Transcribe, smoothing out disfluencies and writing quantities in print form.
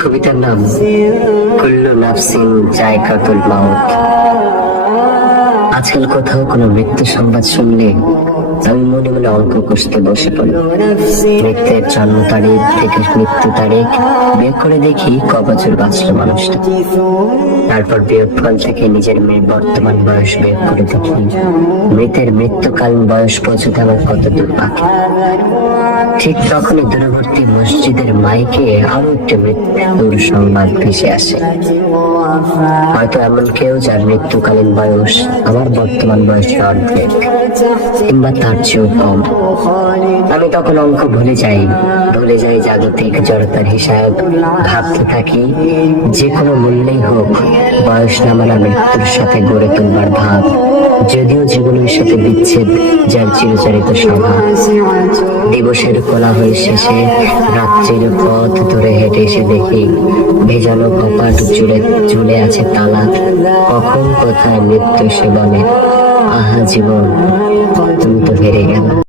কবিতার নাম কুল্লু নাফসিন যায়কাতুল মাউত। আজকাল কোথাও কোনো মৃত্যু সংবাদ শুনলে আমি মনে মনে অঙ্ক কষতে বসে পড়ি। মৃত্যুর জন্ম তারিখ থেকে মৃত্যু তারিখ বের করে দেখি ক বছর বাঁচল মানুষটা। তারপর বিয়োগফল থেকে নিজের মেয়ের বর্তমান বয়স বের করে দেখি মৃতের মৃত্যুকালীন বয়স পৌঁছতে আমার কত দূর বাকি। ঠিক তখনই দূরবর্তী মসজিদের মাইকে আরো একটা মৃত্যুর সংবাদ ভেসে আসে। হয়তো এমন কেউ যার মৃত্যুকালীন বয়স আমার বর্তমান বয়সের অর্ধেক কিংবা তার চেয়েও কম। আমি তখন অঙ্ক ভুলে যাই জাগতিক জড়তার হিসাব। ভাবতে থাকি যে কোনো মূল্যেই হোক বয়স নামানা মৃত্যুর সাথে গড়ে তুলবার ভাব, যদিও জীবনের সাথে বিচ্ছেদ যার চিরচারিত স্বভাব। দিবসের কোলাহল শেষে রাত্রির পথ ধরে হেঁটে এসে দেখি ভেজানো কপাট জুড়ে ঝুলে আছে তালা। কখন কোথায় মৃত্যু সে বলে, আহা জীবন তুমি তো হেরে গেল।